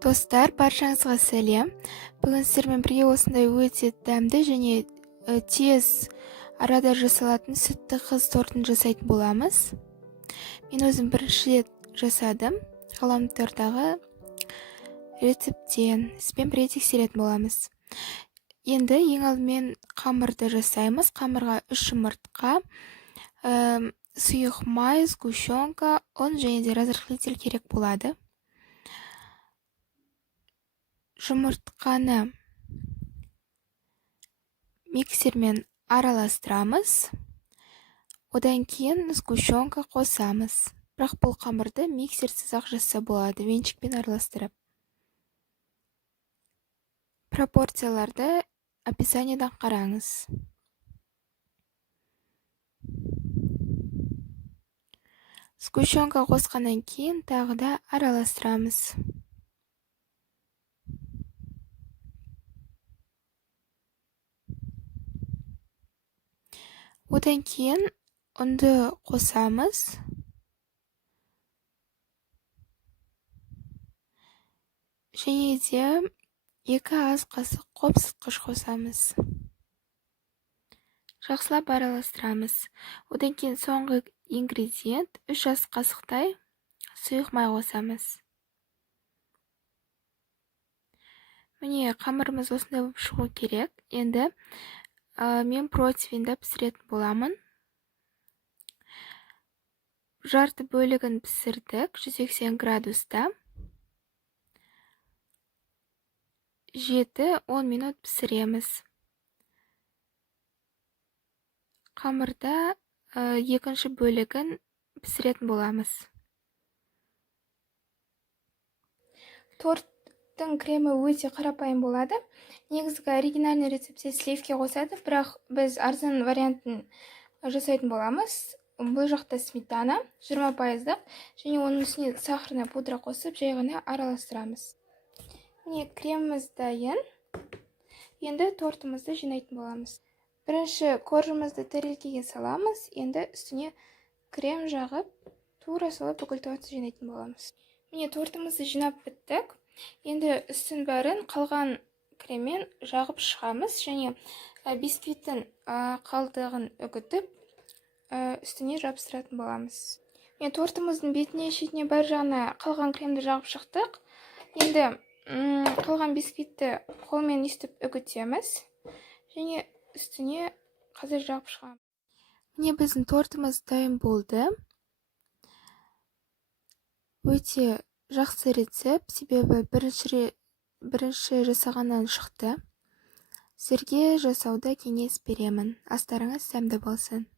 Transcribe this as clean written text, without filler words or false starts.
Достар, баршаңызға сәлем. Бүгін сіздермен бірге осындай өте дәмді және тез арада жасалатын сүтті қыз тортын жасайтын боламыз. Мен өзім бірінші рет жасадым. Ғаламтордағы рецептен сізбен бірге тексеретін боламыз. Енді ең алдымен қамырды жасаймыз. Қамырға 3 жұмыртқа, сұйық май, сгущенка, ұн және де разрыхлитель керек болады. Жұмыртқаны миксермен араластырамыз. Одан кейін сгущенка қосамыз. Бірақ бұл қамырды миксерсіз ақ жасаса болады, венчикпен араластырып. Пропорцияларды описаниедан қараңыз. Сгущенка қосқаннан кейін тағы да араластырамыз. Одан кейін ұнды қосамыз. Және де 2 ас қасық қопсытқыш қосамыз. Жақсылап араластырамыз. Одан кейін соңғы ингредиент 3 ас қасықтай сұйық май қосамыз. Міне, қамырымыз осындай болып шығу керек. Енді мен противеньде пісіретін боламын. Жарты бөлігін пісірдік 180 градуста. 7-10 минут пісіреміз. Қамырда екінші бөлігін пісіретін боламыз. Торттың кремі өте қарапайым болады. Негізгі оригинальный рецепте сливки қосады, бірақ біз арзан вариантын жасайтын боламыз. Бұл жақта сметана 20%, және оның үстіне сахарная пудра қосып, жай ғана араластырамыз. Міне, креміміз дайын. Енді тортымызды жинайтын боламыз. Бірінші коржымызды тарелкеге саламыз. Енді үстіне крем жағып, тура солай бүкіл тортты жинайтын боламыз. Міне, тортымызды жинап біттік. Енді үстін бәрін қалған креммен жағып шығамыз, және бисквиттің қалдығын үгітіп, үстіне жабыстыратын боламыз. Міне, тортымыздың бетіне, шетіне бәр жағына қалған кремді жағып шықтық. Енді қалған бисквитті қолмен үстіп үгітеміз, және үстіне қазір жағып шығамыз. Міне, біздің тортымыз дайын болды. Өте жақсы рецепт, себебі бірінші жасағаннан шықты. Сіздерге жасауды кеңес беремін. Астарыңыз сәмді болсын.